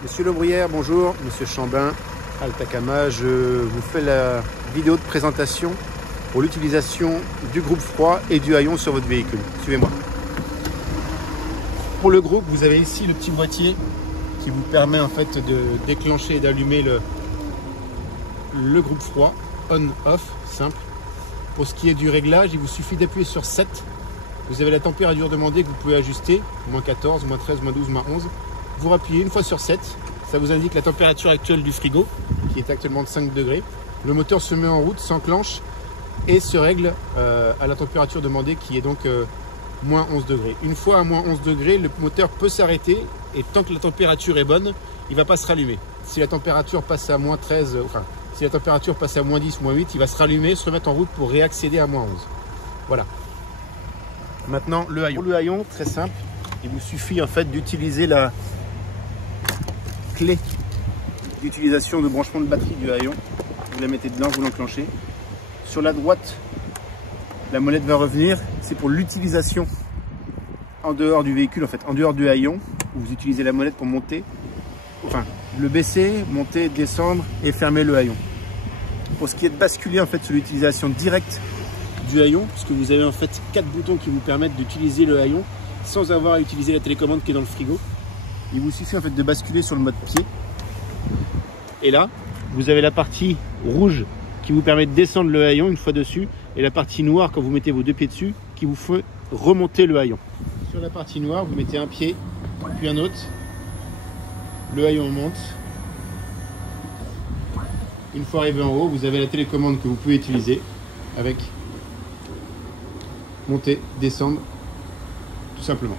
Monsieur Le Bruyère, bonjour. Monsieur Chambin, Altacama, je vous fais la vidéo de présentation pour l'utilisation du groupe froid et du haillon sur votre véhicule. Suivez-moi. Pour le groupe, vous avez ici le petit boîtier qui vous permet en fait de déclencher et d'allumer le groupe froid, on-off, simple. Pour ce qui est du réglage, il vous suffit d'appuyer sur 7. Vous avez la température demandée que vous pouvez ajuster, moins 14, moins 13, moins 12, moins 11. Vous rappuyez une fois sur 7, ça vous indique la température actuelle du frigo, qui est actuellement de 5 degrés. Le moteur se met en route, s'enclenche et se règle à la température demandée, qui est donc moins 11 degrés. Une fois à moins 11 degrés, le moteur peut s'arrêter et tant que la température est bonne, il ne va pas se rallumer. Si la température passe à moins 13, si la température passe à moins 10, moins 8, il va se rallumer, se remettre en route pour réaccéder à moins 11. Voilà. Maintenant, le haillon. Pour le haillon, très simple, il vous suffit en fait d'utiliser la clé d'utilisation de branchement de batterie du haillon. Vous la mettez dedans, vous l'enclenchez. Sur la droite, la molette va revenir. C'est pour l'utilisation en dehors du véhicule, en fait, en dehors du haillon, où vous utilisez la molette pour monter, enfin, le baisser, monter, descendre et fermer le haillon. Pour ce qui est de basculer en fait sur l'utilisation directe du haillon, puisque vous avez en fait 4 boutons qui vous permettent d'utiliser le haillon sans avoir à utiliser la télécommande qui est dans le frigo. Il vous suffit en fait de basculer sur le mode pied. Et là, vous avez la partie rouge qui vous permet de descendre le haillon une fois dessus, et la partie noire quand vous mettez vos deux pieds dessus qui vous fait remonter le haillon. Sur la partie noire, vous mettez un pied puis un autre. Le haillon monte. Une fois arrivé en haut, vous avez la télécommande que vous pouvez utiliser avec monter, descendre, tout simplement.